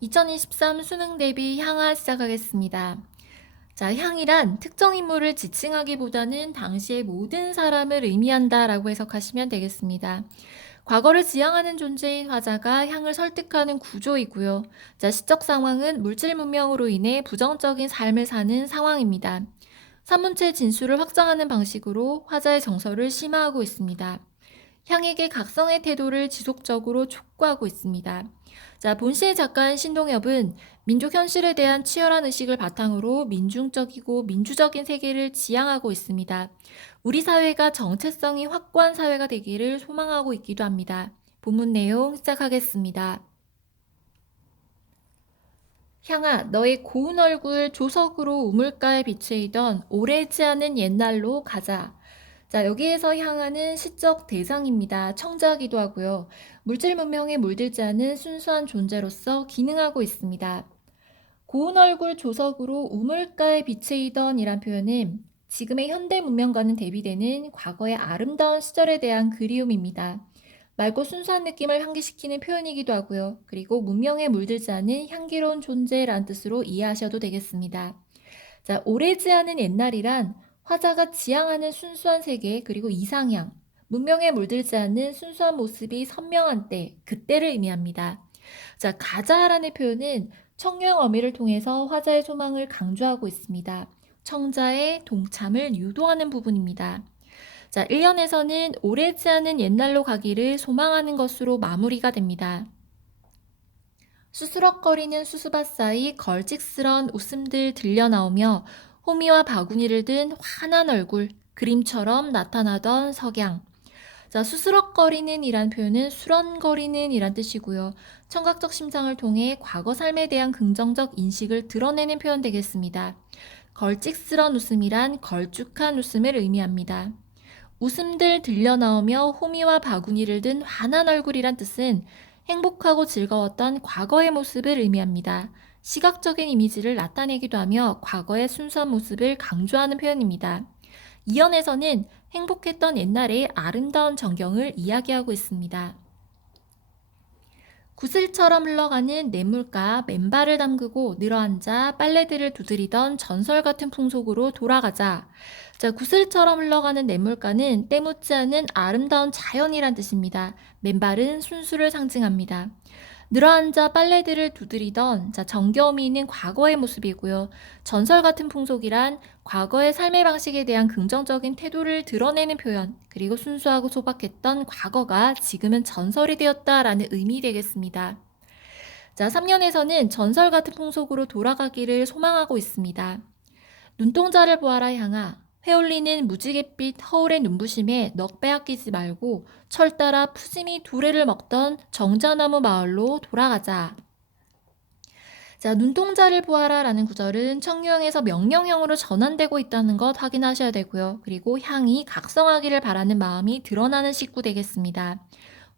2023 수능 대비 향화 시작하겠습니다. 자, 향이란 특정 인물을 지칭하기보다는 당시의 모든 사람을 의미한다라고 해석하시면 되겠습니다. 과거를 지향하는 존재인 화자가 향을 설득하는 구조이고요. 자, 시적 상황은 물질 문명으로 인해 부정적인 삶을 사는 상황입니다. 산문체 진수를 확장하는 방식으로 화자의 정서를 심화하고 있습니다. 향에게 각성의 태도를 지속적으로 촉구하고 있습니다. 자, 본시의 작가인 신동엽은 민족 현실에 대한 치열한 의식을 바탕으로 민중적이고 민주적인 세계를 지향하고 있습니다. 우리 사회가 정체성이 확고한 사회가 되기를 소망하고 있기도 합니다. 본문 내용 시작하겠습니다. 향아, 너의 고운 얼굴 조석으로 우물가에 비치이던 오래지 않은 옛날로 가자. 자, 여기에서 향하는 시적 대상입니다. 청자기도 하고요. 물질 문명에 물들지 않은 순수한 존재로서 기능하고 있습니다. 고운 얼굴 조석으로 우물가에 비치이던 이란 표현은 지금의 현대 문명과는 대비되는 과거의 아름다운 시절에 대한 그리움입니다. 맑고 순수한 느낌을 향기시키는 표현이기도 하고요. 그리고 문명에 물들지 않은 향기로운 존재란 뜻으로 이해하셔도 되겠습니다. 자, 오래지 않은 옛날이란 화자가 지향하는 순수한 세계 그리고 이상향, 문명에 물들지 않는 순수한 모습이 선명한 때, 그때를 의미합니다. 자, 가자라는 표현은 청유형 어미를 통해서 화자의 소망을 강조하고 있습니다. 청자의 동참을 유도하는 부분입니다. 자, 1년에서는 오래지 않은 옛날로 가기를 소망하는 것으로 마무리가 됩니다. 수스럭거리는 수수밭 사이 걸찍스런 웃음들 들려나오며 호미와 바구니를 든 환한 얼굴, 그림처럼 나타나던 석양. 자, 수스럭거리는 이란 표현은 수런거리는 이란 뜻이고요. 청각적 심상을 통해 과거 삶에 대한 긍정적 인식을 드러내는 표현 되겠습니다. 걸찍스런 웃음이란 걸쭉한 웃음을 의미합니다. 웃음들 들려나오며 호미와 바구니를 든 환한 얼굴이란 뜻은 행복하고 즐거웠던 과거의 모습을 의미합니다. 시각적인 이미지를 나타내기도 하며 과거의 순수한 모습을 강조하는 표현입니다. 이연에서는 행복했던 옛날의 아름다운 전경을 이야기하고 있습니다. 구슬처럼 흘러가는 냇물가 맨발을 담그고 늘어앉아 빨래들을 두드리던 전설 같은 풍속으로 돌아가자. 자, 구슬처럼 흘러가는 냇물가는 때묻지 않은 아름다운 자연이란 뜻입니다. 맨발은 순수를 상징합니다. 늘어앉아 빨래들을 두드리던 정겨움이 있는 과거의 모습이고요. 전설 같은 풍속이란 과거의 삶의 방식에 대한 긍정적인 태도를 드러내는 표현, 그리고 순수하고 소박했던 과거가 지금은 전설이 되었다라는 의미 되겠습니다. 자, 3년에서는 전설 같은 풍속으로 돌아가기를 소망하고 있습니다. 눈동자를 보아라 향아. 회올리는 무지갯빛 허울의 눈부심에 넋 빼앗기지 말고 철 따라 푸짐히 두레를 먹던 정자나무 마을로 돌아가자. 자, 눈동자를 보아라 라는 구절은 청유형에서 명령형으로 전환되고 있다는 것 확인하셔야 되고요. 그리고 향이 각성하기를 바라는 마음이 드러나는 식구 되겠습니다.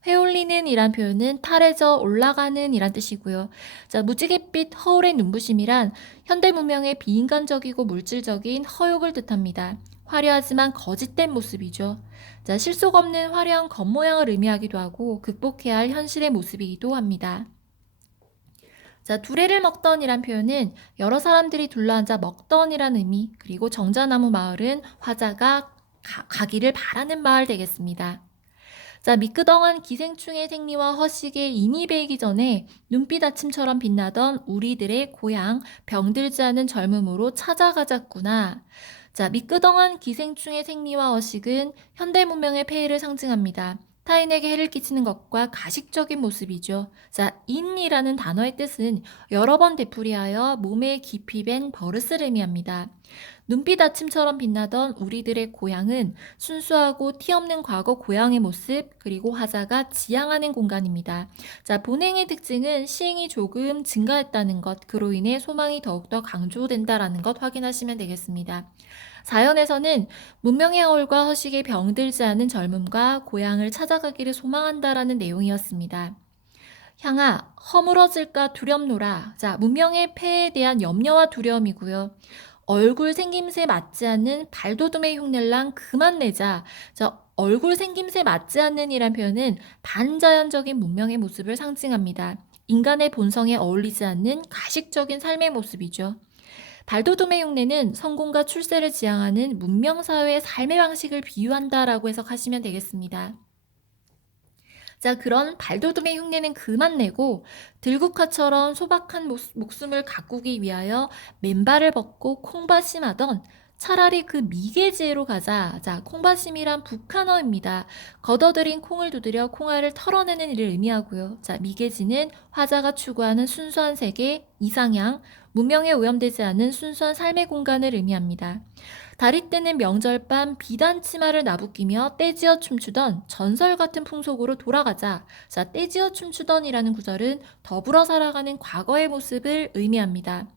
회올리는 이란 표현은 탈해져 올라가는 이란 뜻이고요. 자, 무지갯빛 허울의 눈부심이란 현대 문명의 비인간적이고 물질적인 허욕을 뜻합니다. 화려하지만 거짓된 모습이죠. 자, 실속 없는 화려한 겉모양을 의미하기도 하고 극복해야 할 현실의 모습이기도 합니다. 자, 두레를 먹던이란 표현은 여러 사람들이 둘러앉아 먹던이란 의미, 그리고 정자나무 마을은 화자가 가기를 바라는 마을 되겠습니다. 자, 미끄덩한 기생충의 생리와 허식에 인이 배이기 전에 눈빛 아침처럼 빛나던 우리들의 고향, 병들지 않은 젊음으로 찾아가자꾸나. 자, 미끄덩한 기생충의 생리와 허식은 현대 문명의 폐해를 상징합니다. 타인에게 해를 끼치는 것과 가식적인 모습이죠. 자, 인이라는 단어의 뜻은 여러 번 되풀이하여 몸에 깊이 밴 버릇을 의미합니다. 눈빛 아침처럼 빛나던 우리들의 고향은 순수하고 티 없는 과거 고향의 모습, 그리고 화자가 지향하는 공간입니다. 자, 본행의 특징은 시행이 조금 증가했다는 것, 그로 인해 소망이 더욱더 강조된다라는 것 확인하시면 되겠습니다. 사연에서는 문명의 허울과 허식에 병들지 않은 젊음과 고향을 찾아가기를 소망한다라는 내용이었습니다. 향아, 허물어질까 두렵노라. 자, 문명의 폐해에 대한 염려와 두려움이고요. 얼굴 생김새 맞지 않는 발돋움의 흉내랑 그만 내자. 자, 얼굴 생김새 맞지 않는 이란 표현은 반자연적인 문명의 모습을 상징합니다. 인간의 본성에 어울리지 않는 가식적인 삶의 모습이죠. 발도둠의 흉내는 성공과 출세를 지향하는 문명사회의 삶의 방식을 비유한다라고 해석하시면 되겠습니다. 자, 그런 발도둠의 흉내는 그만 내고 들국화처럼 소박한 목숨을 가꾸기 위하여 맨발을 벗고 콩밭임하던 차라리 그 미개지혜로 가자. 자, 콩밭임이란 북한어입니다. 걷어들인 콩을 두드려 콩알을 털어내는 일을 의미하고요. 자, 미개지는 화자가 추구하는 순수한 세계, 이상향, 문명에 오염되지 않은 순수한 삶의 공간을 의미합니다. 달이 뜨는 명절 밤 비단 치마를 나부끼며 떼지어 춤추던 전설 같은 풍속으로 돌아가자. 자, 떼지어 춤추던이라는 구절은 더불어 살아가는 과거의 모습을 의미합니다.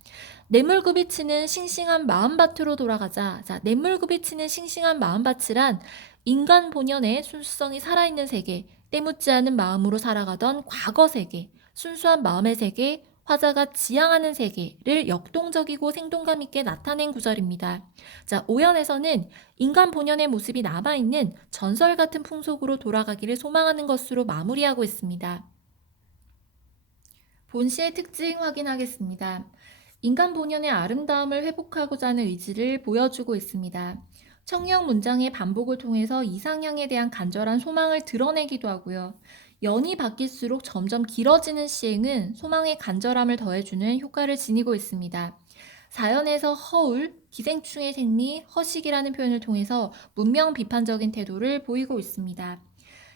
냇물구비치는 싱싱한 마음밭으로 돌아가자. 자, 냇물구비치는 싱싱한 마음밭이란 인간 본연의 순수성이 살아있는 세계, 때묻지 않은 마음으로 살아가던 과거 세계, 순수한 마음의 세계, 화자가 지향하는 세계를 역동적이고 생동감 있게 나타낸 구절입니다. 자, 오연에서는 인간 본연의 모습이 남아있는 전설 같은 풍속으로 돌아가기를 소망하는 것으로 마무리하고 있습니다. 본시의 특징 확인하겠습니다. 인간 본연의 아름다움을 회복하고자 하는 의지를 보여주고 있습니다. 청력 문장의 반복을 통해서 이상향에 대한 간절한 소망을 드러내기도 하고요. 연이 바뀔수록 점점 길어지는 시행은 소망의 간절함을 더해주는 효과를 지니고 있습니다. 사연에서 허울, 기생충의 생리, 허식이라는 표현을 통해서 문명 비판적인 태도를 보이고 있습니다.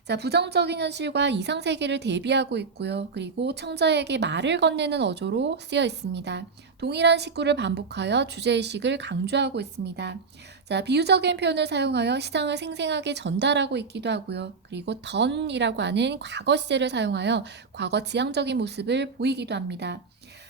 자, 부정적인 현실과 이상세계를 대비하고 있고요. 그리고 청자에게 말을 건네는 어조로 쓰여 있습니다. 동일한 식구를 반복하여 주제의식을 강조하고 있습니다. 자, 비유적인 표현을 사용하여 시상을 생생하게 전달하고 있기도 하고요. 그리고 던이라고 하는 과거 시제를 사용하여 과거 지향적인 모습을 보이기도 합니다.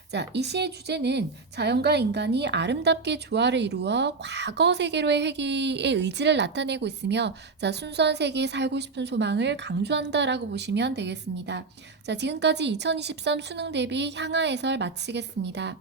자, 이 시의 주제는 자연과 인간이 아름답게 조화를 이루어 과거 세계로의 회귀의 의지를 나타내고 있으며, 자, 순수한 세계에 살고 싶은 소망을 강조한다라고 보시면 되겠습니다. 자, 지금까지 2023 수능 대비 향하 해설 마치겠습니다.